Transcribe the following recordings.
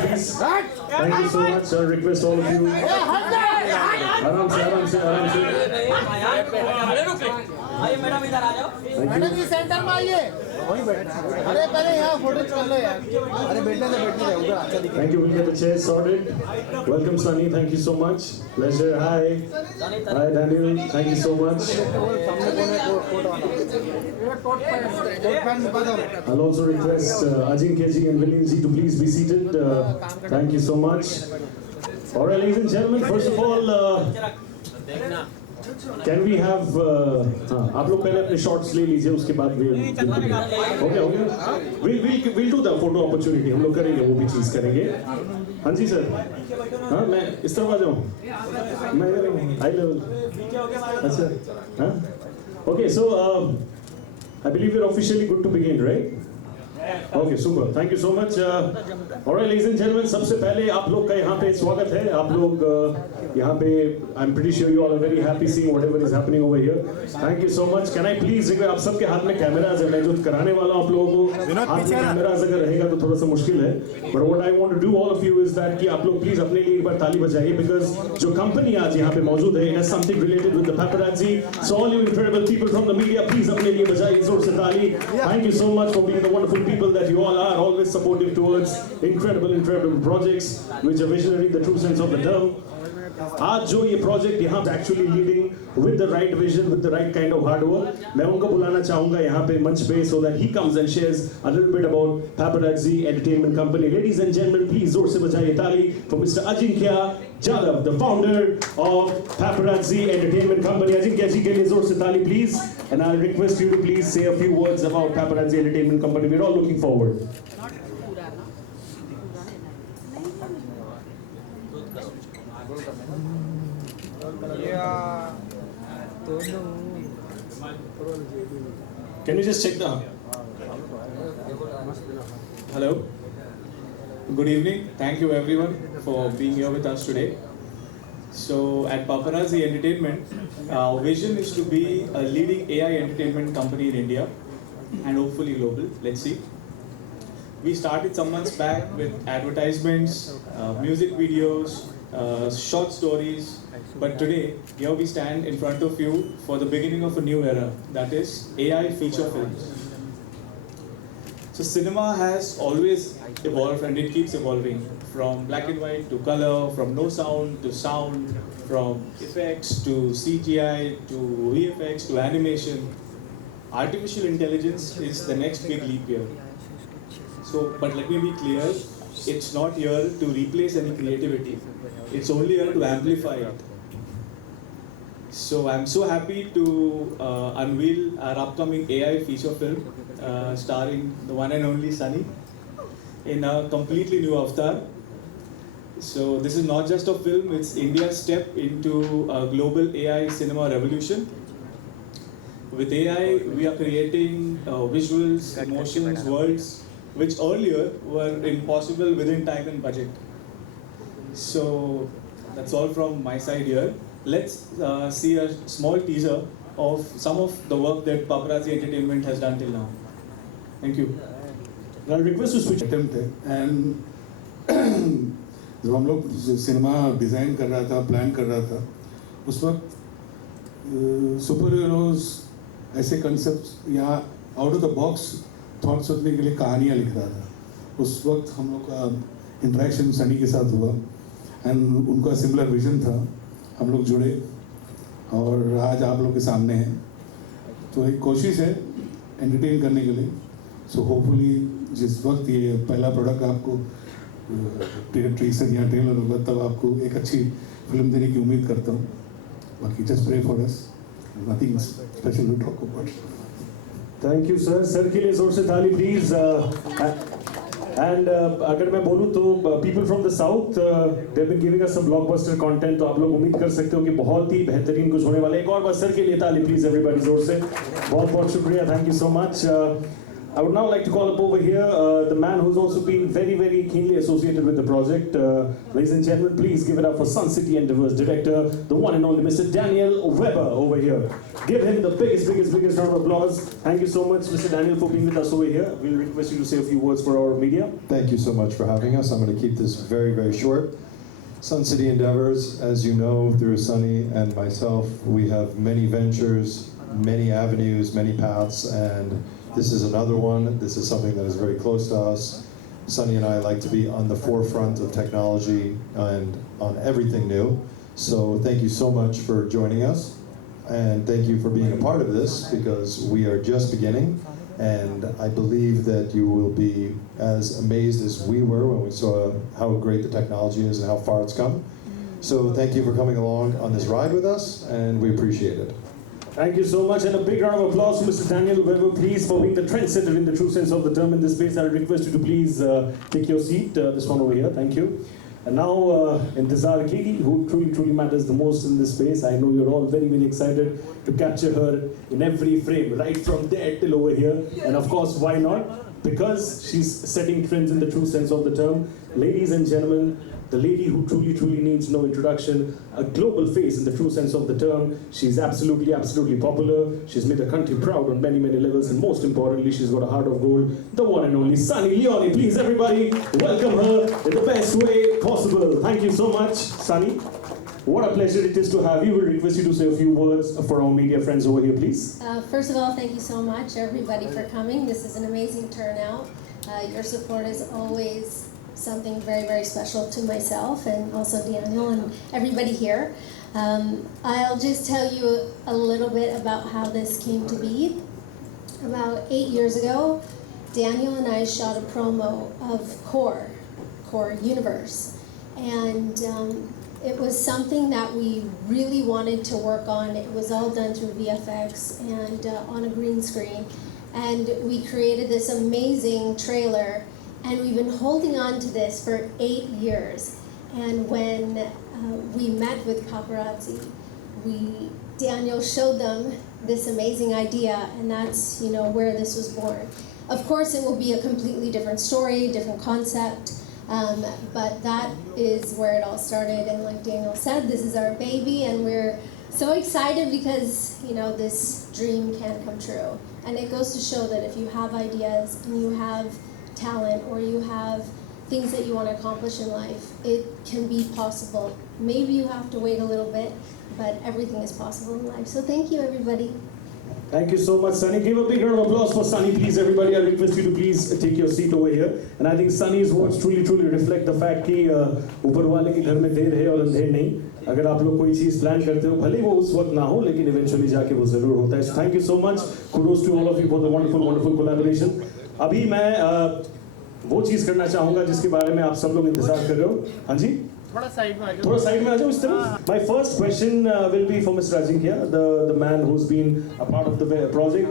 please. Thank you so much, sir. Request all of you. आराम से आराम से आराम से. आइए मैडम इधर आ जाओ. मैडम जी सेंटर में आइए. वहीं बैठना. अरे पहले यहाँ फोटो कर लो यार. अरे बैठने दे उधर अच्छा दिखे. Thank you. We'll get the chairs sorted. Welcome, Sunny. Thank you so much. Pleasure. Hi. Hi, Daniel. Thank you so much. I'll also request Ajinkya ji and Vilin ji to please be seated. Thank you so much. All right, ladies and gentlemen. First of all, can we have? आप लोग पहले अपने shots ले लीजिए, उसके बाद we'll do the photo opportunity. हम लोग करेंगे, वो भी चीज करेंगे. हाँ जी सर. हाँ मैं इस तरफ आ जाऊँ. मैं हाई लेवल. अच्छा. हाँ. Okay, so I believe we're officially good to begin, right? Okay, super. Thank you so much. All right, ladies and gentlemen, सबसे पहले आप लोग का यहाँ पे स्वागत है. आप लोग यहाँ पे, I'm pretty sure you all are very happy seeing whatever is happening over here. Thank you so much. Can I please request, आप सबके हाथ में कैमराज है, मैं जो कराने वाला हूँ आप लोगों को हाथ में कैमराज अगर रहेगा तो थोड़ा सा मुश्किल है. But what I want to do all of you is that कि आप लोग please अपने लिए एक बार ताली बजाइए, because जो कंपनी आज यहाँ पे मौजूद है, it has something related with the paparazzi. So all you incredible people from the media, please अपने लिए बजाइए जोर से ताली. Thank you so much for being the wonderful people that you all are, always supportive towards incredible projects which are visionary, the true sense of the term. आज जो ये project यहाँ actually leading with the right vision, with the right kind of hard work, मैं उनको बुलाना चाहूँगा यहाँ पे मंच पे so that he comes and shares a little bit about Paparazzi Entertainment Company. Ladies and gentlemen, please जोर से बजाइए ताली for Mr. Ajinkya Jadhav, the founder of Paparazzi Entertainment Company. Ajinkya जी के लिए जोर से ताली please, and I'll request you to please say a few words about Paparazzi Entertainment Company. We're all looking forward. Can you just check the? Hello. Good evening. Thank you everyone for being here with us today. So at Paparazzi Entertainment, our vision is to be a leading AI entertainment company in India and hopefully global. Let's see. We started some months back with advertisements, music videos, short stories. But today, here we stand in front of you for the beginning of a new era, that is AI feature films. So cinema has always evolved and it keeps evolving, from black and white to color, from no sound to sound, from effects to CGI to VFX to animation. Artificial intelligence is the next big leap here. So, but let me be clear, it's not here to replace any creativity. It's only here to amplify it. So I'm so happy to unveil our upcoming AI feature film starring the one and only Sunny in a completely new avatar. So this is not just a film, it's India's step into a global AI cinema revolution. With AI, we are creating visuals, emotions, worlds which earlier were impossible within time and budget. So that's all from my side here. Let's see a small teaser of some of the work that Paparazzi Entertainment has done till now. Thank you. I'll request to switch. attempt है and जब हम लोग cinema design कर रहा था, plan कर रहा था, उस वक्त सुपर हीरोज ऐसे कंसेप्ट या out of the box thought सोचने के लिए कहानियाँ लिख रहा था. उस वक्त हम लोग का इंटरेक्शन सनी के साथ हुआ एंड उनका सिमिलर विजन था. हम लोग जुड़े और आज आप लोग के सामने हैं. तो एक कोशिश है एंटरटेन करने के लिए. सो होपफुली जिस वक्त ये पहला प्रोडक्ट आपको टीजर या ट्रेलर होगा तब आपको एक अच्छी फिल्म देने की उम्मीद करता हूँ. बाकी just pray for us, nothing special to talk about. Thank you sir. Sir के लिए जोर से ताली प्लीज. एंड अगर मैं बोलूँ तो people from the south they have been giving us some blockbuster content, तो आप लोग उम्मीद कर सकते हो कि बहुत ही बेहतरीन कुछ होने वाला है. एक और बार सर के लिए ताली प्लीज एवरीबॉडी जोर से. बहुत बहुत शुक्रिया. Thank you so much. I would now like to call up over here the man who's also been very, very keenly associated with the project. Ladies and gentlemen, please give it up for Sun City Endeavour's director, the one and only Mr. Daniel Weber over here. Give him the biggest round of applause. Thank you so much, Mr. Daniel, for being with us over here. We'll request you to say a few words for our media. Thank you so much for having us. I'm going to keep this very, very short. Sun City Endeavours, as you know, through Sunny and myself, we have many ventures, many avenues, many paths, and this is another one. This is something that is very close to us. Sunny and I like to be on the forefront of technology and on everything new. So thank you so much for joining us. And thank you for being a part of this, because we are just beginning. And I believe that you will be as amazed as we were when we saw how great the technology is and how far it's come. So thank you for coming along on this ride with us, and we appreciate it. Thank you so much, and a big round of applause for Mr. Daniel Weber, please, for being the trendsetter in the true sense of the term in this space. I request you to please take your seat, this one over here, thank you. And now, Intizar Katie, who truly matters the most in this space. I know you're all very, very excited to capture her in every frame, right from there till over here. And of course, why not? Because she's setting trends in the true sense of the term. Ladies and gentlemen, the lady who truly needs no introduction, a global face in the true sense of the term. She's absolutely popular. She's made her country proud on many levels, and most importantly, she's got a heart of gold. The one and only Sunny Leone. Please, everybody, welcome her in the best way possible. Thank you so much, Sunny. What a pleasure it is to have you. We'll request you to say a few words for our media friends over here, please. First of all, thank you so much, everybody, for coming. This is an amazing turnout. Your support is always something very special to myself and also Daniel and everybody here. I'll just tell you a little bit about how this came to be. About 8 years ago, Daniel and I shot a promo of Core Universe, and it was something that we really wanted to work on. It was all done through VFX and on a green screen, and we created this amazing trailer. And we've been holding on to this for 8 years. And when we met with paparazzi, Daniel showed them this amazing idea, and that's where this was born. Of course, it will be a completely different story, different concept, but that is where it all started. And like Daniel said, this is our baby, and we're so excited because this dream can come true. And it goes to show that if you have ideas and you have talent, or you have things that you want to accomplish in life, it can be possible. Maybe you have to wait a little bit, but everything is possible in life. So thank you, everybody. Thank you so much, Sunny. Give a big round of applause for Sunny, please, everybody. I request you to please take your seat over here. And I think Sunny's words truly reflect the fact that ऊपर वाले के घर में देर है और अंधेर नहीं. अगर आप लोग कोई चीज़ प्लान करते हो, भले वो उस वक्त ना हो, लेकिन eventually जाके वो ज़रूर होता है. So thank you so much. Kudos to all of you for the wonderful collaboration. अभी मैं वो चीज़ करना चाहूँगा जिसके बारे में आप सब लोग इंतजार कर रहे हो. हाँ जी, थोड़ा साइड में आ जाओ इस तरफ. My first question will be for Mr. Ajinkya, the man who's been a part of the project.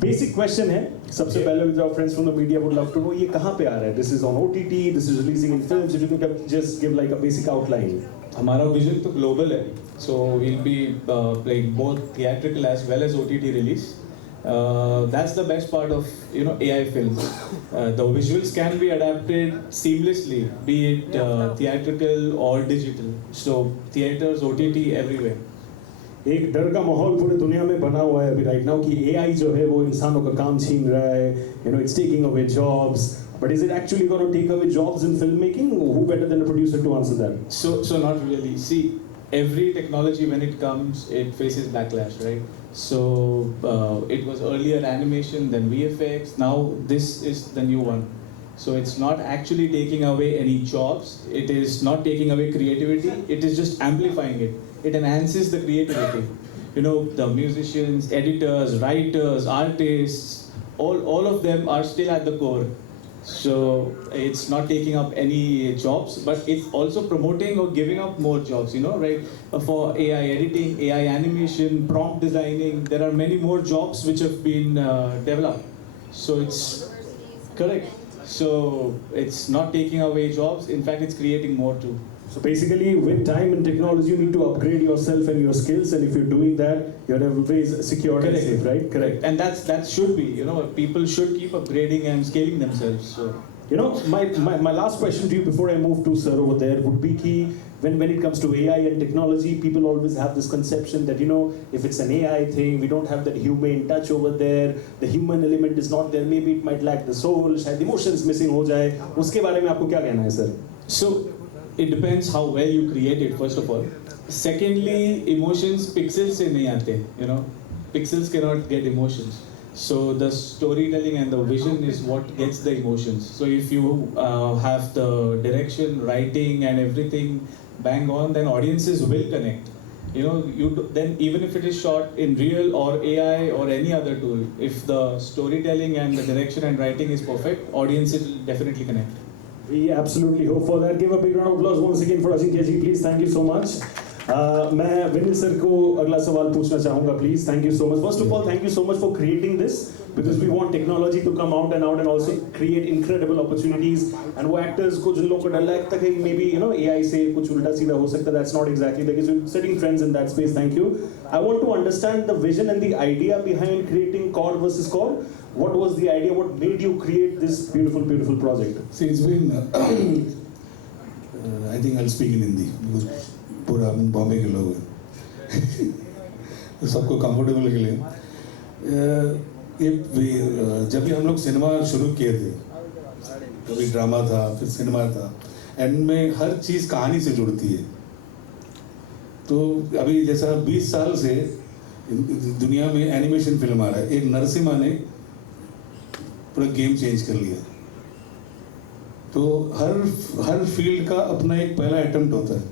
Basic question है, सबसे पहले with our friends from the media would love to know, ये कहाँ पे आ रहा है? This is on OTT, this is releasing in films. If you can just give like a basic outline. हमारा vision तो global है, so we'll be playing both theatrical as well as OTT release. That's the best part of AI films. The visuals can be adapted seamlessly, be it theatrical or digital. So theaters, OTT, everywhere. एक डर का माहौल पूरे दुनिया में बना हुआ है अभी राइट नाउ कि AI जो है वो इंसानों का काम छीन रहा है. It's taking away jobs. But is it actually going to take away jobs in filmmaking? Who better than a producer to answer that? So not really. See, every technology when it comes, it faces backlash, right? So it was earlier animation, then VFX, now this is the new one. So it's not actually taking away any jobs, it is not taking away creativity, it is just amplifying it. It enhances the creativity. The musicians, editors, writers, artists, all of them are still at the core. So it's not taking up any jobs, but it's also promoting or giving up more jobs, right? For AI editing, AI animation, prompt designing, there are many more jobs which have been developed. So it's correct. So it's not taking away jobs, in fact it's creating more too. So basically, with time and technology, you need to upgrade yourself and your skills, and if you're doing that, you're always secure and safe, right? Correct. And that should be, people should keep upgrading and scaling themselves. So, my last question to you before I move to sir over there would be key. When it comes to AI and technology, people always have this conception that, if it's an AI thing, we don't have that humane touch over there, the human element is not there, maybe it might lack the soul, शायद emotions missing हो जाए, उसके बारे में आपको क्या कहना है sir? So it depends how well you create it, first of all. Secondly, emotions, pixels se nahi aate, Pixels cannot get emotions. So the storytelling and the vision is what gets the emotions. So if you have the direction, writing and everything bang on, then audiences will connect. Then even if it is shot in real or AI or any other tool, if the storytelling and the direction and writing is perfect, audiences will definitely connect. We absolutely hope for that. Give a big round of applause once again for Ajinkya ji, please. Thank you so much. मैं विनिल sir को अगला सवाल पूछना चाहूँगा, please. Thank you so much. First of all, thank you so much for creating this, because we want technology to come out and also create incredible opportunities. And वो actors को जिन लोगों को डर लगता है कि maybe AI से कुछ उल्टा सीधा हो सकता है, that's not exactly the case. We're setting trends in that space. Thank you. I want to understand the vision and the idea behind creating Kaur versus Kaur. What was the idea? What made you create this beautiful project? See, it's been, I think I'll speak in Hindi because पूरा बॉम्बे के लोग हैं सबको comfortable के लिए जब भी हम लोग सिनेमा शुरू किए थे, कभी ड्रामा था फिर सिनेमा था, एंड में हर चीज़ कहानी से जुड़ती है। तो अभी जैसा 20 साल से दुनिया में एनिमेशन फिल्म आ रहा है, एक नरसिम्हा ने पूरा गेम चेंज कर लिया। तो हर फील्ड का अपना एक पहला अटेम्प्ट होता है,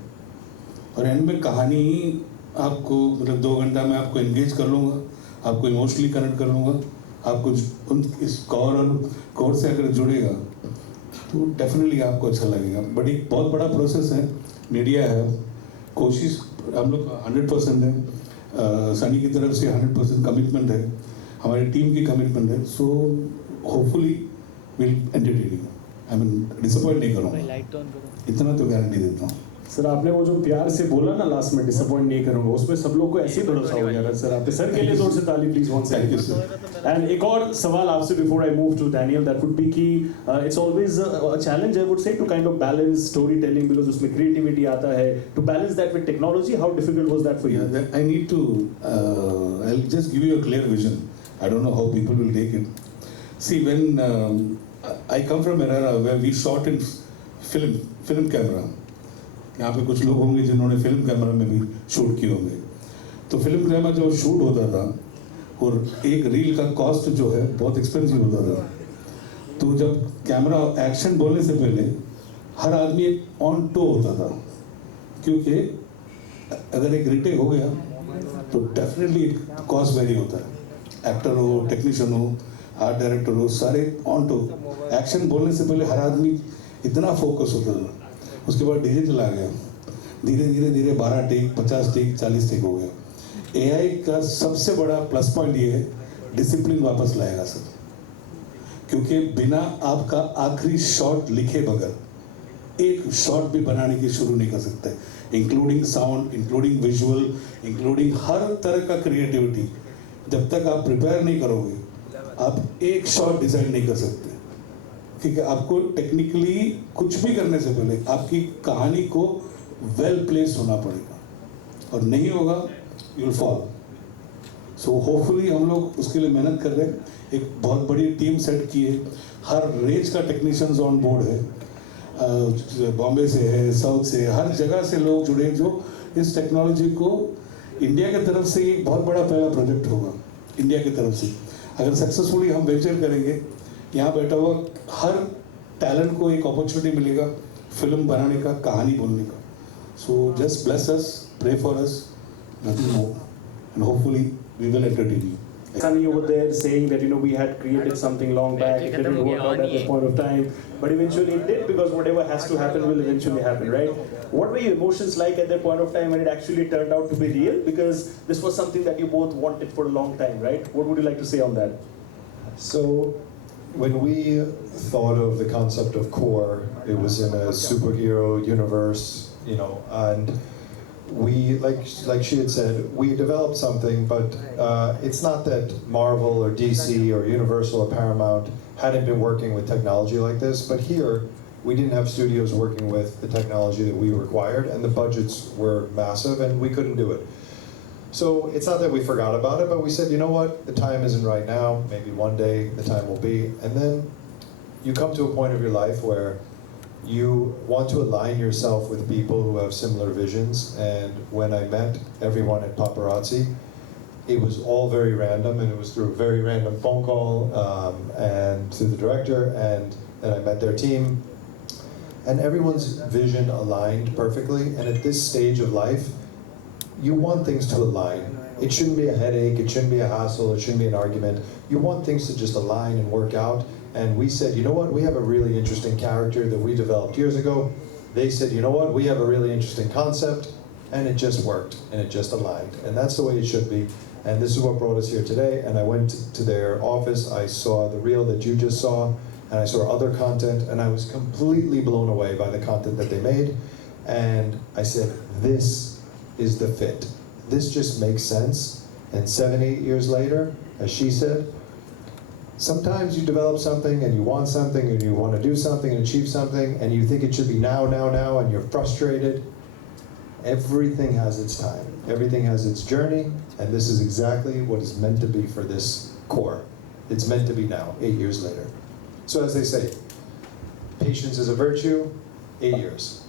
और एंड में कहानी आपको 2 घंटा में आपको एंगेज कर लूँगा, आपको इमोशनली कनेक्ट कर लूँगा, आपको इस कौर से अगर जुड़ेगा तो डेफिनेटली आपको अच्छा लगेगा। बट एक बहुत बड़ा प्रोसेस है, मीडिया है, कोशिश हम लोग 100% है, सनी की तरफ से 100% कमिटमेंट है, हमारी टीम की कमिटमेंट है। So hopefully will entertain you, I mean disappoint नहीं करूँगा, इतना तो गारंटी देता हूँ। सर आपने वो जो प्यार से बोला ना लास्ट में, डिसअपॉइंट नहीं करूंगा, उसमें सब लोग को ऐसे ही भरोसा हो गया सर। आपके सर के लिए जोर से ताली please one thank you sir. And एक और सवाल आपसे before I move to Daniel, that would be कि it's always a challenge I would say to kind of balance story telling, because उसमें क्रिएटिविटी आता है, to balance that with technology. How difficult was that for you? I need to I will just give you a clear vision, I don't know how people will take it. See when I come from an era where we shot in film camera, यहाँ पे कुछ लोग होंगे जिन्होंने film camera में भी shoot किए होंगे। तो फिल्म कैमरा जो शूट होता था और एक रील का कॉस्ट जो है बहुत एक्सपेंसिव होता था। तो जब कैमरा एक्शन बोलने से पहले हर आदमी एक ऑन टो होता था, क्योंकि अगर एक रीटेक हो गया तो डेफिनेटली कॉस्ट वेरी होता है। एक्टर हो, टेक्नीशियन हो, आर्ट डायरेक्टर हो, सारे ऑन टो। एक्शन बोलने से पहले हर आदमी इतना फोकस होता था। उसके बाद डिजिटल आ गया, धीरे धीरे 12 टेक, 50 टेक, 40 टेक हो गया। एआई का सबसे बड़ा प्लस पॉइंट ये है, डिसिप्लिन वापस लाएगा सर, क्योंकि बिना आपका आखिरी शॉट लिखे बगैर एक शॉट भी बनाने की शुरू नहीं कर सकते, including sound, including visual, including हर तरह का क्रिएटिविटी। जब तक आप प्रिपेयर नहीं करोगे आप एक शॉट डिजाइन नहीं कर सकते। ठीक है, आपको टेक्निकली कुछ भी करने से पहले आपकी कहानी को वेल प्लेस होना पड़ेगा, और नहीं होगा you will fall. So hopefully हम लोग उसके लिए मेहनत कर रहे हैं, एक बहुत बड़ी टीम सेट की है, हर रेंज का टेक्नीशियंस ऑन बोर्ड है, बॉम्बे से है, साउथ से, हर जगह से लोग जुड़े जो इस टेक्नोलॉजी को इंडिया की तरफ से एक बहुत बड़ा पहला प्रोजेक्ट होगा इंडिया की तरफ से। अगर सक्सेसफुली हम वेंचर करेंगे, यहाँ बैठा हुआ हर टैलेंट को एक अपॉर्चुनिटी मिलेगा फिल्म बनाने का, कहानी बोलने का। So just bless us, pray for us, nothing more, and hopefully we will entertain you. Sunny over there saying that we had created something long back, it didn't work out at this point of time, but eventually it did, because whatever has to happen will eventually happen, right? What were your emotions like at that point of time when it actually turned out to be real? Because this was something that you both wanted for a long time, right? What would you like to say on that? So when we thought of the concept of core, it was in a superhero universe, you know, and we, like she had said, we developed something, but it's not that Marvel or DC or Universal or Paramount hadn't been working with technology like this, but here we didn't have studios working with the technology that we required, and the budgets were massive, and we couldn't do it. So it's not that we forgot about it, but we said, you know what, the time isn't right now, maybe one day the time will be, and then you come to a point of your life where you want to align yourself with people who have similar visions, and when I met everyone at Paparazzi, it was all very random, and it was through a very random phone call and to the director, and then I met their team, and everyone's vision aligned perfectly, and at this stage of life, you want things to align. It shouldn't be a headache, it shouldn't be a hassle, it shouldn't be an argument. You want things to just align and work out. And we said, you know what, we have a really interesting character that we developed years ago. They said, you know what, we have a really interesting concept, and it just worked, and it just aligned. And that's the way it should be. And this is what brought us here today. And I went to their office, I saw the reel that you just saw, and I saw other content, and I was completely blown away by the content that they made. And I said, this is the fit. This just makes sense. And 7, 8 years later, as she said, sometimes you develop something and you want something and you want to do something and achieve something and you think it should be now, and you're frustrated. Everything has its time. Everything has its journey, and this is exactly what is meant to be for this core. It's meant to be now, 8 years later. So as they say, patience is a virtue, 8 years.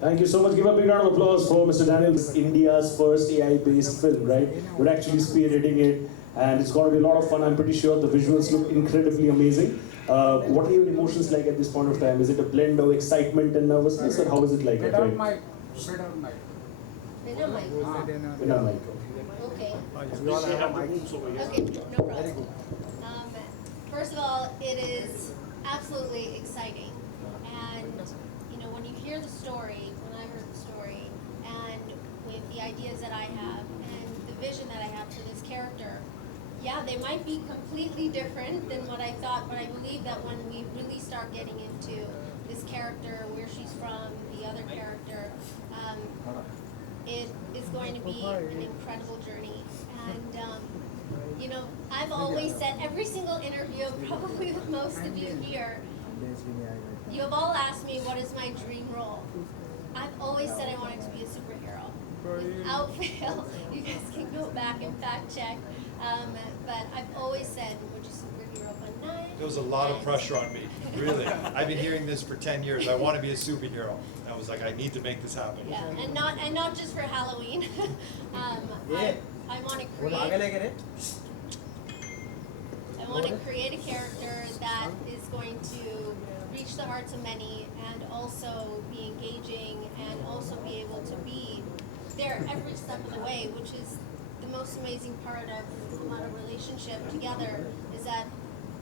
Thank you so much. Give a big round of applause for Mr. Daniel. This is India's first AI-based film, right? We're actually spearheading it, and it's going to be a lot of fun. I'm pretty sure the visuals look incredibly amazing. What are your emotions like at this point of time? Is it a blend of excitement and nervousness, or how is it like? Okay. Okay, no problem. First of all, it is absolutely exciting. And, you know, when you hear the story, when I heard the story, and with the ideas that I have, and the vision that I have for this character, yeah, they might be completely different than what I thought, but I believe that when we really start getting into this character, where she's from, the other character, it is going to be an incredible journey. And, you know, I've always said, every single interview, probably with most of you here, you have all asked me what is my dream role. I've always said I wanted to be a superhero. Without fail, you guys can go back and fact check. But I've always said, would you superhero one night? There was a lot of pressure on me, really. I've been hearing this for 10 years. I want to be a superhero. And I was like, I need to make this happen. Yeah, and not just for Halloween. I want to create a character that is going to reach the hearts of many, and also be engaging, and also be able to be there every step of the way, which is the most amazing part of our relationship together, is that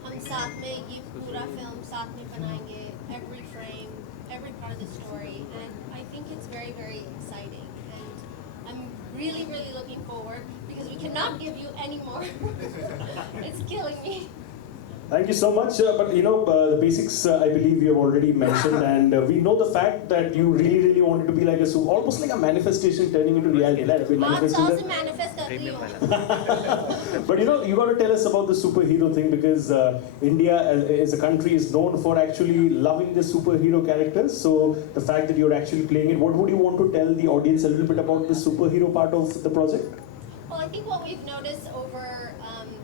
hum saath mein ye pura film saath mein banayenge, every frame, every part of the story, and I think it's very, very exciting, and I'm really, really looking forward, because we cannot give you any more. It's killing me. Thank you so much. But you know, the basics I believe you have already mentioned, and we know the fact that you really, really wanted to be like a almost like a manifestation turning into reality. Right? But you know, you got to tell us about the superhero thing, because India as a country is known for actually loving the superhero characters. So the fact that you're actually playing it, what would you want to tell the audience a little bit about the superhero part of the project? Well, I think what we've noticed over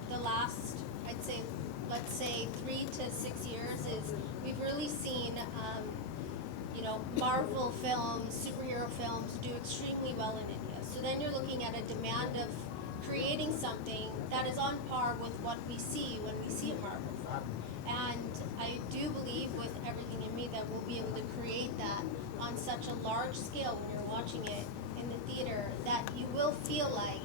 the last, let's say 3 to 6 years, is we've really seen, you know, Marvel films, superhero films do extremely well in India. So then you're looking at a demand of creating something that is on par with what we see when we see a Marvel film. And I do believe with everything in me that we'll be able to create that on such a large scale when you're watching it in the theater, that you will feel like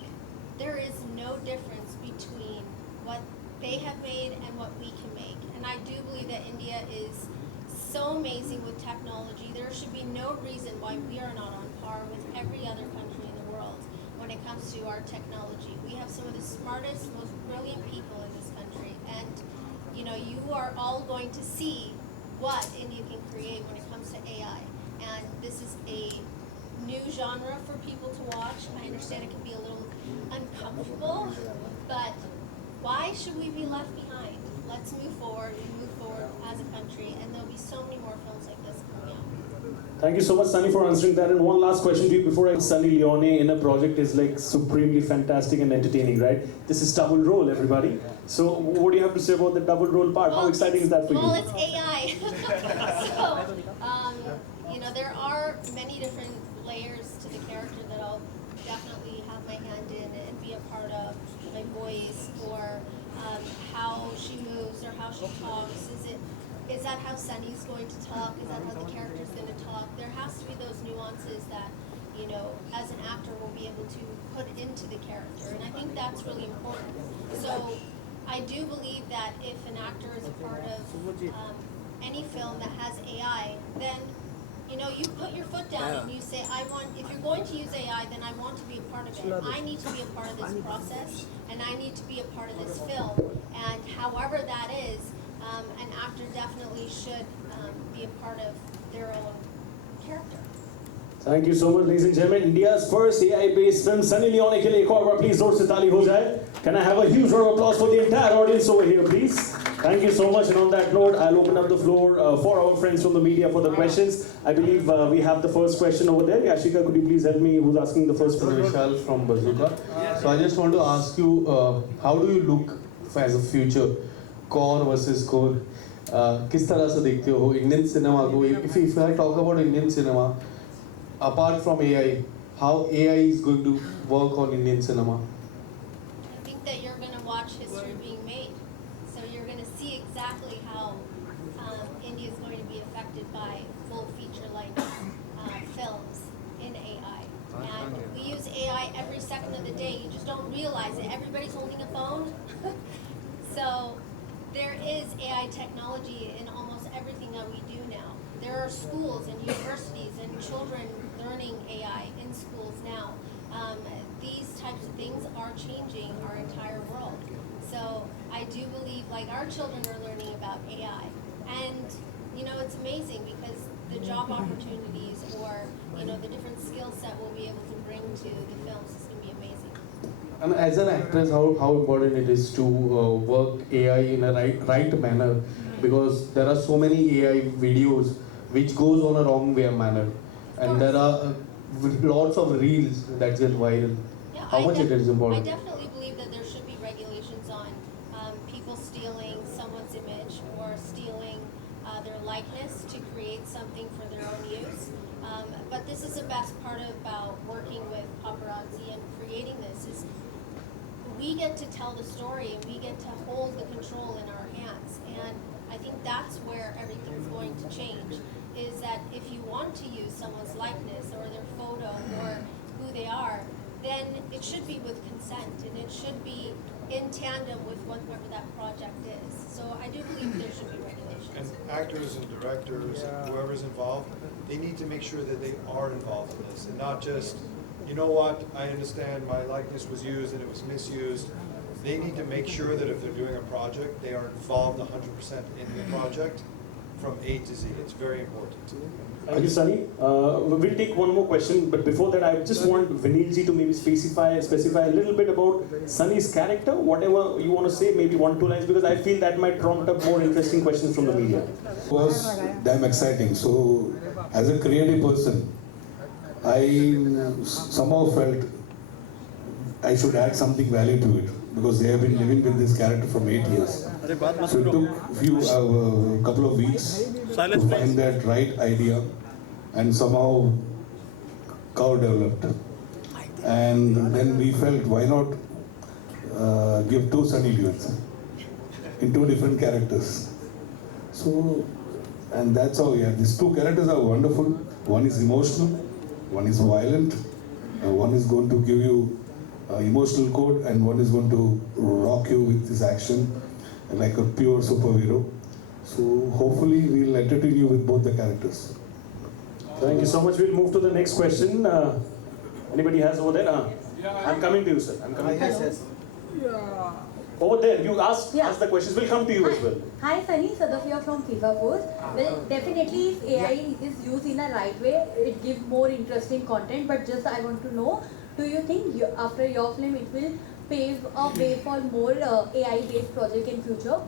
there is no difference between what they have made and what we can make. And I do believe that India is so amazing with technology. There should be no reason why we are not on par with every other country in the world when it comes to our technology. We have some of the smartest, most brilliant people in this country. And you know, you are all going to see what India can create when it comes to AI. And this is a new genre for people to watch. I understand it can be a little uncomfortable, but why should we be left behind? Let's move forward as a country, and there'll be so many more films like this coming out. Thank you so much, Sunny, for answering that. And one last question to you before Sunny Leone in a project is like supremely fantastic and entertaining, right? This is double role, everybody. So what do you have to say about the double role part? How exciting is that for you? Well, it's AI. So, you know, there are many different layers to the character that I'll definitely have my hand in and be a part of. My voice, or how she moves, or how she talks. Is that how Sunny's going to talk? Is that how the character's going to talk? There has to be those nuances that, you know, as an actor we'll be able to put into the character, and I think that's really important. So I do believe that if an actor is a part of any film that has AI, then, you know, you put your foot down and you say, if you're going to use AI, then I want to be a part of it. I need to be a part of this process, and I need to be a part of this film. And however that is, an actor definitely should be a part of their own character. Thank you so much, ladies and gentlemen. India's first AI-based film, Sunny Leone ke liye ek aur baar please जोर से ताली हो जाए. Can I have a huge round of applause for the entire audience over here, please? Thank you so much. And on that note, I'll open up the floor for our friends from the media for the questions. I believe we have the first question over there. Yashika, could you please help me? Who's asking the first question? Vishal from Bazooka. So I just want to ask you, how do you look as a future, core versus core? किस तरह से देखते हो Indian cinema को? If I talk about Indian cinema, apart from AI, how AI is going to work on Indian cinema? I think that you're going to watch history being made. So you're going to see exactly how India is going to be affected by full feature-length films in AI. And we use AI every second of the day. You just don't realize it. Everybody's holding a phone. So there is AI technology in almost everything that we do now. There are schools and universities and children learning AI in schools now. These types of things are changing our entire world. So I do believe, like, our children are learning about AI. And, you know, it's amazing because the job opportunities or, you know, the different skill set we'll be able to bring to the films is going to be amazing. And as an actress, how important it is to work AI in a right manner, because there are so many AI videos which goes on a wrong way manner, and there are lots of reels that get viral. Yeah, How much it is important? I definitely believe that there should be regulations on people stealing someone's image or stealing their likeness to create something for their own use. But this is the best part about working with paparazzi and creating this is we get to tell the story and we get to hold the control in our hands. And I think that's where everything's going to change, is that if you want to use someone's likeness or their photo or who they are, then it should be with consent and it should be in tandem with whatever that project is. So I do believe there should be regulations. And actors and directors and whoever's involved, they need to make sure that they are involved in this and not just, you know what, I understand my likeness was used and it was misused. They need to make sure that if they're doing a project, they are involved 100% in the project from A to Z. It's very important. Thank you, Sunny. We'll take one more question, but before that, I just want Vinilji to maybe specify a little bit about Sunny's character, whatever you want to say, maybe 1-2 lines, because I feel that might prompt up more interesting questions from the media. It was damn exciting. So, as a creative person, I somehow felt I should add something value to it because they have been living with this character from 8 years. So it took a couple of weeks to find that right idea, and somehow Kaur developed. And then we felt, why not give 2 Sunny Leones in 2 different characters. So, and that's how we have these 2 characters are wonderful. One is emotional, one is violent, one is going to give you emotional code, and one is going to rock you with this action like a pure superhero. So hopefully we'll entertain you with both the characters. Thank you so much. We'll move to the next question. Anybody has over there? I'm coming to you, sir. I'm coming to you. Yes, yes. Over there, you ask the questions. We'll come to you as well. Hi Sunny, Sadafia from FIFA Post. Well, definitely if AI is used in a right way, it gives more interesting content. But just I want to know, do you think after your film it will pave a way for more AI-based project in future?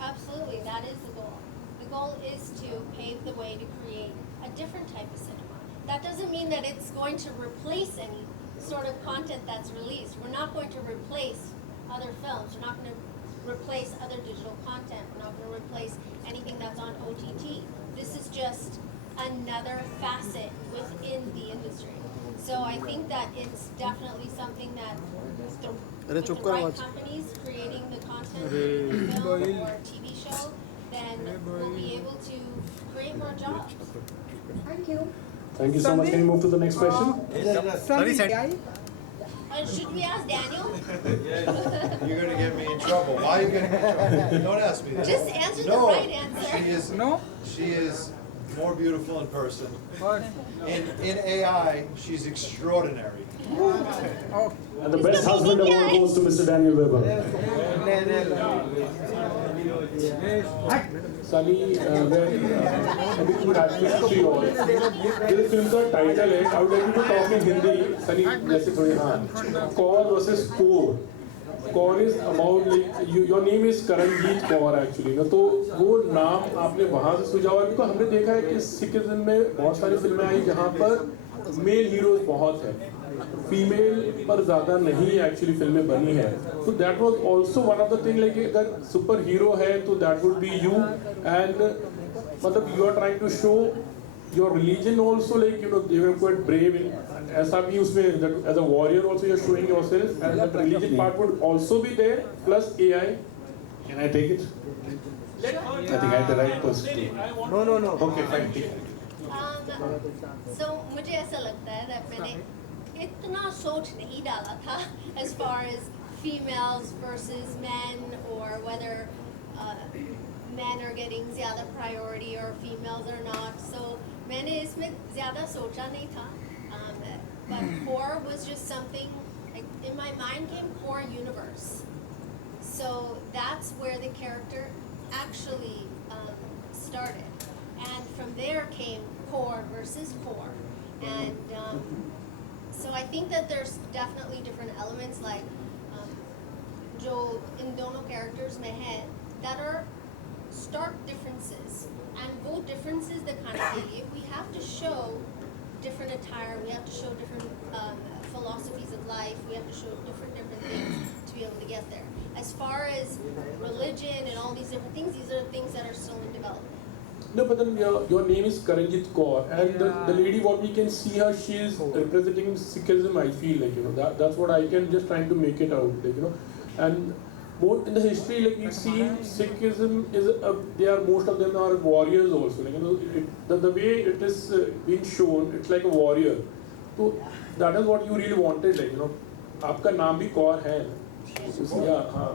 Absolutely, that is the goal. The goal is to pave the way to create a different type of cinema. That doesn't mean that it's going to replace any sort of content that's released. We're not going to replace other films. We're not going to replace other digital content. We're not going to replace anything that's on OTT. This is just another facet within the industry. So I think that it's definitely something that with the right companies creating the content in the film or TV show, then we'll be able to create more jobs. Thank you. Thank you so much. Can you move to the next question? Should we ask Daniel? You're gonna get me in trouble. Why are you gonna get me in trouble? Don't ask me that. Just answer the right answer. She is more beautiful in person. In AI, she's extraordinary. And the best husband award goes to Mr. Daniel Weber. Sunny, a big congratulations to you all. This film's title है, I would like you to talk in Hindi. Sunny, जैसे थोड़ी हाँ. Kaur versus Kaur. Kaur is about like your name is Karanjeet Kaur actually. ना तो वो नाम आपने वहाँ से सुझा हुआ क्योंकि हमने देखा है कि सिखिज्म में बहुत सारी फिल्में आई जहाँ पर मेल हीरोज बहुत हैं. फीमेल पर ज़्यादा नहीं एक्चुअली फिल्में बनी है. तो that was also one of the thing like अगर सुपर हीरो है तो that would be you and मतलब you are trying to show your religion also like you know you are quite brave ऐसा भी उसमें as a warrior also you are showing yourself and that religion part would also be there plus AI. Can I take it? I think I had the right person. No. Okay, fine. So मुझे ऐसा लगता है that मैंने इतना सोच नहीं डाला था as far as females versus men or whether men are getting ज़्यादा priority or females are not. So मैंने इसमें ज़्यादा सोचा नहीं था. But core was just something like, in my mind came core universe. So that's where the character actually started. And from there came core versus core. And so I think that there's definitely different elements like जो इन दोनों characters में है that are stark differences. And वो differences दिखाने के लिए we have to show different attire, we have to show different philosophies of life, we have to show different things to be able to get there. As far as religion and all these different things, these are the things that are still in development. No, but then your name is Karanjeet Kaur, and the lady, what we can see her, she is representing Sikhism. I feel like that's what I can just trying to make it out, like and more in the history, like we've seen Sikhism is they are most of them are warriors also, like the way it is being shown, it's like a warrior. So that is what you really wanted, like आपका नाम भी कौर है, हाँ.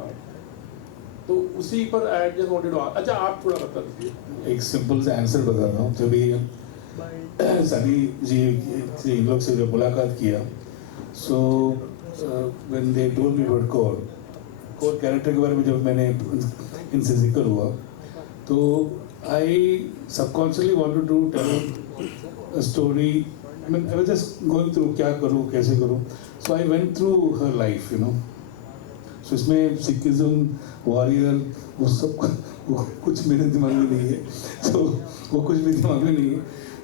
तो उसी पर I just wanted to अच्छा आप थोड़ा बता दीजिए. एक सिंपल सा आंसर बता रहा हूँ. जब भी सनी जी इन लोग से जब मुलाकात किया, so when they told me about core character के बारे में जब मैंने इनसे जिक्र हुआ, तो I subconsciously wanted to tell a story. I mean I was just going through क्या करूँ कैसे करूँ. So I went through her life so इसमें सिखिज्म वॉरियर वो सब वो कुछ मेरे दिमाग में नहीं है. तो वो कुछ भी दिमाग में नहीं है.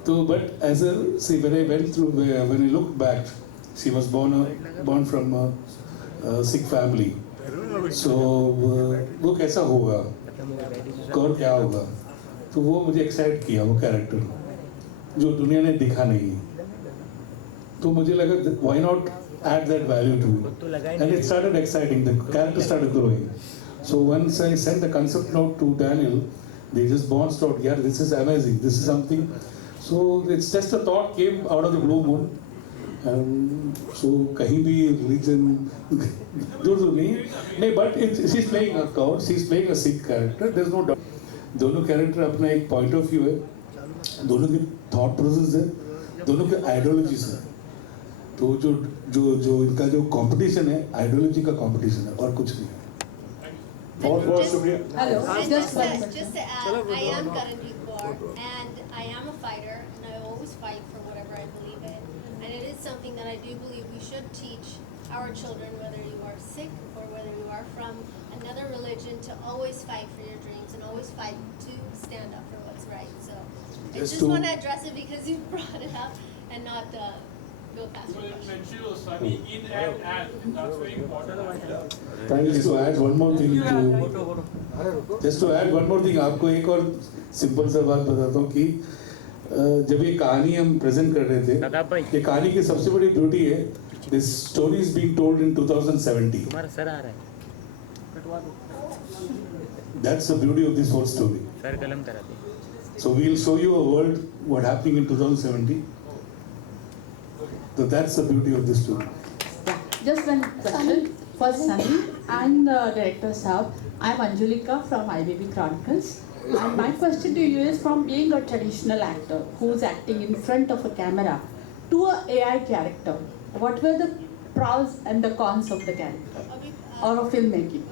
तो but as a see when I went through when I look back, she was born from Sikh family. सो वो कैसा होगा, कौन क्या होगा, तो वो मुझे एक्साइट किया वो कैरेक्टर जो दुनिया ने दिखा नहीं है. तो मुझे लगा why not add that value to it, and it started exciting. The character started growing. So once I sent the concept note to Daniel, they just bounced out. Yeah, this is amazing. This is something. So it's just a thought came out of the blue moon. So कहीं भी religion दूर नहीं. But she's playing a cow. She's playing a Sikh character. There's no doubt. दोनों character अपना एक point of view है. दोनों के thought process है. दोनों के ideologies है. तो जो इनका जो कंपटीशन है आइडियोलॉजी का कंपटीशन है और कुछ नहीं है. बहुत बहुत शुक्रिया. Hello. And Just one question. just to add, I am Leone Kaur, and I am a fighter, and I always fight for whatever I believe in. And it is something that I do believe we should teach our children, whether you are Sikh or whether you are from another religion, to always fight for your dreams and always fight to stand up for what's right. So I just want to address it because you brought it up and not go past your question. That's very important. Just to add one more thing आपको एक और simple सा बात बताता हूँ कि जब ये कहानी हम प्रेजेंट कर रहे थे, ये कहानी की सबसे बड़ी ब्यूटी है, this story is being told in 2070. तुम्हारा सर आ रहा है. That's the beauty of this whole story. Sir कलम करा दे. So we'll show you a world what happening in 2070. So that's the beauty of this story. Just one question for Sunny and director Saab. I'm Anjulika from IBB Chronicles. And my question to you is, from being a traditional actor who's acting in front of a camera to a AI character, what were the pros and the cons of the character or of filmmaking?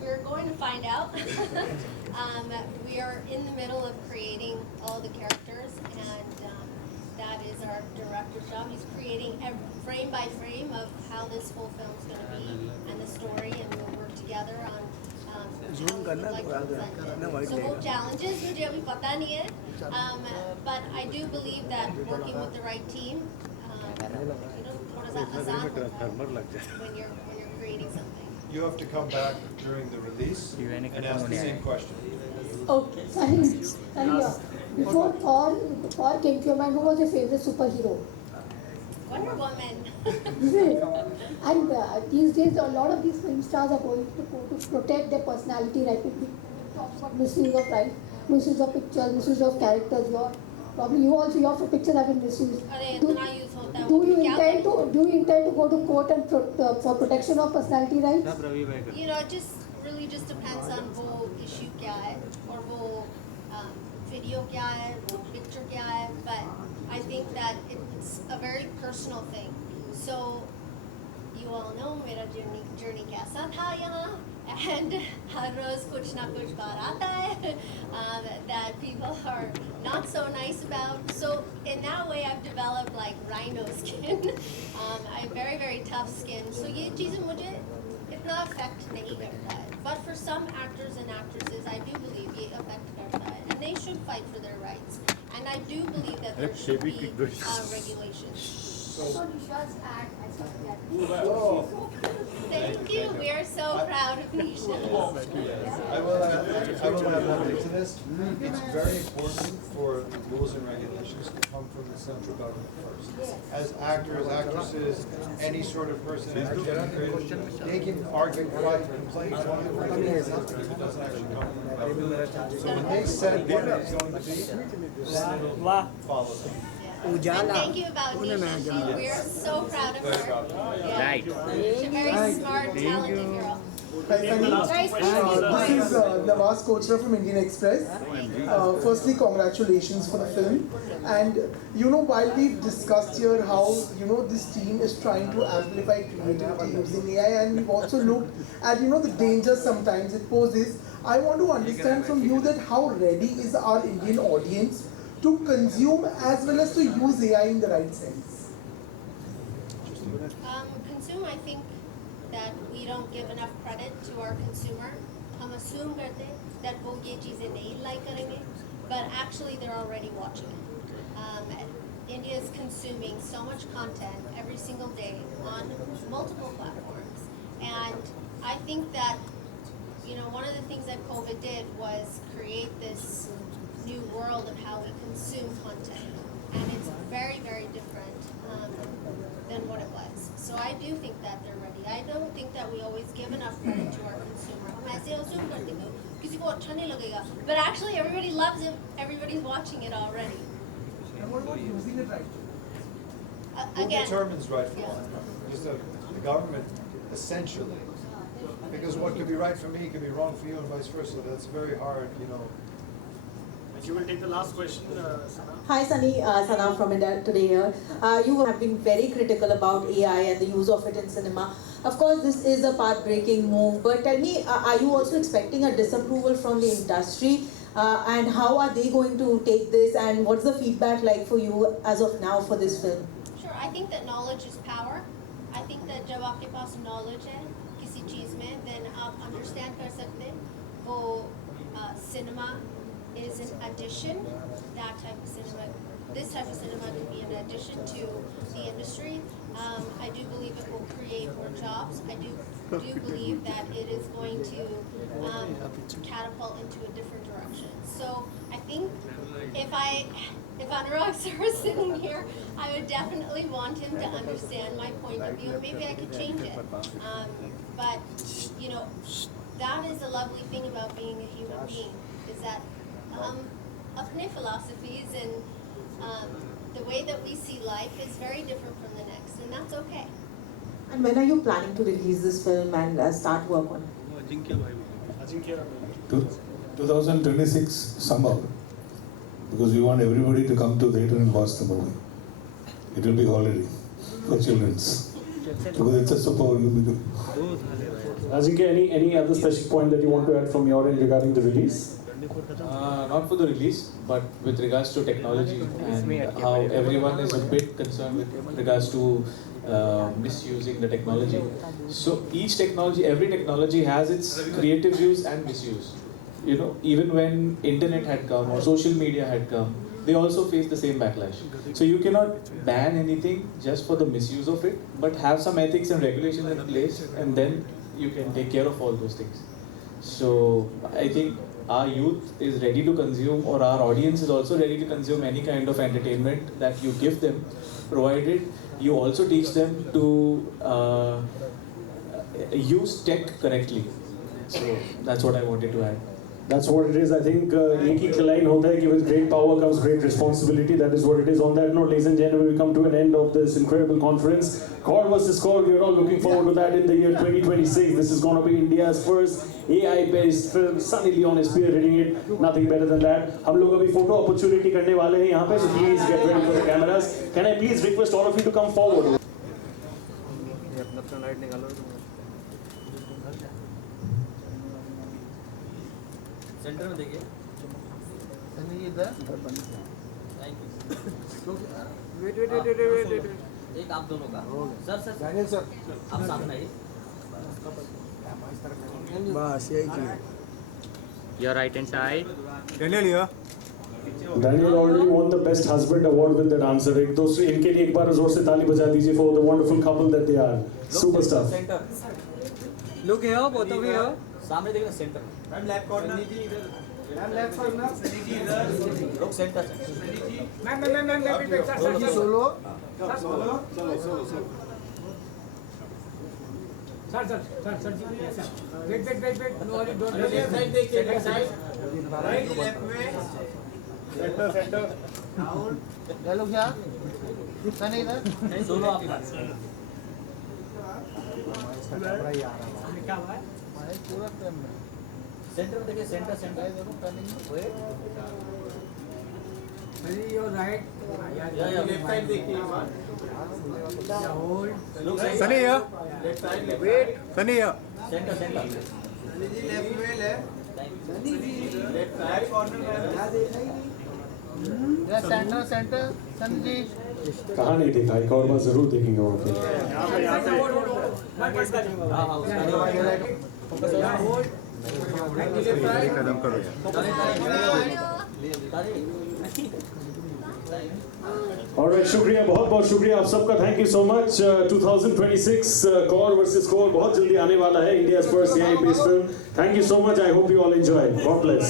We're going to find out. We are in the middle of creating all the characters, and that is our director's job. He's creating frame by frame of how this whole film is going to be and the story, and we'll work together on how we would like to present it. So both challenges, मुझे अभी पता नहीं है, but I do believe that working with the right team, थोड़ा सा आसान होता है when you're creating something. You have to come back during the release and ask the same question. Okay. Before Thor came to your mind, who was your favorite superhero? Wonder Woman. Is it? And these days, a lot of these film stars are going to protect their personality, right? We talk about misuse of right, misuse of pictures, misuse of characters. Probably you also, your pictures have been misused. Do you intend to go to court and for protection of personality rights? It just really just depends on वो issue क्या है और वो video क्या है, वो picture क्या है. But I think that it's a very personal thing. So you all know मेरा journey कैसा था यहाँ, and हर रोज कुछ ना कुछ बात आता है that people are not so nice about. So in that way, I've developed like rhino skin. I have very very tough skin. So ये चीज़ें मुझे इतना affect नहीं करता है. But for some actors and actresses, I do believe ये affect करता है, and they should fight for their rights. And I do believe that there should be regulations. So Nisha's act as something Thank you. We are so proud of Nisha. I will add one thing to this. It's very important for the rules and regulations to come from the central government first. As actors, actresses, any sort of person in entertainment, they can argue, fight, complain, if it doesn't actually come from the government. So when they set what it's going to be, then it'll follow them. And thank you about Nisha. We are so proud of her. Right. She's a very smart, talented girl. This is Nawaz Kochra from Indian Express. Firstly, congratulations for the film. And while we've discussed here how this team is trying to amplify creativity using AI, and we've also looked at the dangers sometimes it poses, I want to understand from you that how ready is our Indian audience to consume as well as to use AI in the right sense? Consume, I think that we don't give enough credit to our consumer. हम assume करते हैं that वो ये चीजें नहीं like करेंगे, but actually they're already watching it. India is consuming so much content every single day on multiple platforms, and I think that one of the things that COVID did was create this new world of how we consume content, and it's very very different than what it was. So I do think that they're ready. I don't think that we always give enough credit to our consumer. हम ऐसे assume करते हैं किसी को अच्छा नहीं लगेगा, but actually everybody loves it. Everybody's watching it already. And what about using it right? Who determines right from wrong? Just the government, essentially. Because what could be right for me could be wrong for you, and vice versa. That's very hard, You will take the last question, Sana. Hi Sunny, Sana from India Today here. You have been very critical about AI and the use of it in cinema. Of course, this is a path-breaking move, but tell me, are you also expecting a disapproval from the industry? And how are they going to take this, and what's the feedback like for you as of now for this film? Sure, I think that knowledge is power. I think that जब आपके पास knowledge है किसी चीज़ में, then आप understand कर सकते हैं. वो cinema is an addition. That type of cinema, this type of cinema can be an addition to the industry. I do believe it will create more jobs. I do believe that it is going to catapult into a different direction. So I think if Anurag sir was sitting here, I would definitely want him to understand my point of view. Maybe I could change it. But you know, that is the lovely thing about being a human being, is that अपने philosophies and the way that we see life is very different from the next, and that's okay. And when are you planning to release this film and start work on it? 2026 summer, because we want everybody to come to theatre and watch the movie. It will be holiday for children's, because it's a super movie. Ajinkya, any other special point that you want to add from your end regarding the release? Not for the release, but with regards to technology and how everyone is a bit concerned with regards to misusing the technology. So every technology has its creative use and misuse. You know, even when internet had come or social media had come, they also face the same backlash. So you cannot ban anything just for the misuse of it, but have some ethics and regulations in place, and then you can take care of all those things. So I think our youth is ready to consume, or our audience is also ready to consume any kind of entertainment that you give them, provided you also teach them to use tech correctly. So that's what I wanted to add. That's what it is. I think एक ही line होता है कि with great power comes great responsibility. That is what it is. On that note, ladies and gentlemen, we come to an end of this incredible conference. Kaur versus Kaur. We are all looking forward to that in the year 2026. This is going to be India's first AI-based film. Sunny Leone is spearheading it. Nothing better than that. हम लोग अभी photo opportunity करने वाले हैं यहाँ पे. So please get ready for the cameras. Can I please request all of you to come forward? Centre में देखिए इधर वेट एक आप दोनों का सर आप सामने आइए बस यही चीज Your right hand side. Daniel already won the Best Husband Award with that answer. एक दोस्त इनके लिए एक बार जोर से ताली बजा दीजिए for the wonderful couple that they are. Super stuff. Look here both of here सामने देखना centre ma'am left corner ma'am left corner Sunny ji इधर लोग centre ma'am left solo sir wait no all don't left side देखिए left side right left में centre down ले लो क्या सनी इधर सोलो आपका क्या हुआ है पूरा फ्रेम में सेंटर में देखिए सेंटर देखो turning wait Sunny your right या लेफ्ट साइड देखिए hold Sunny here left side wait Sunny here centre Sunny ji left में Sunny ji left side corner में या सेंटर सनी जी कहाँ नहीं देखा एक और बार जरूर देखेंगे वहाँ पे कदम करो Alright, शुक्रिया बहुत बहुत शुक्रिया आप सबका thank you so much 2026 Kaur versus Kaur बहुत जल्दी आने वाला है India's first AI based film. Thank you so much. I hope you all enjoy. God bless.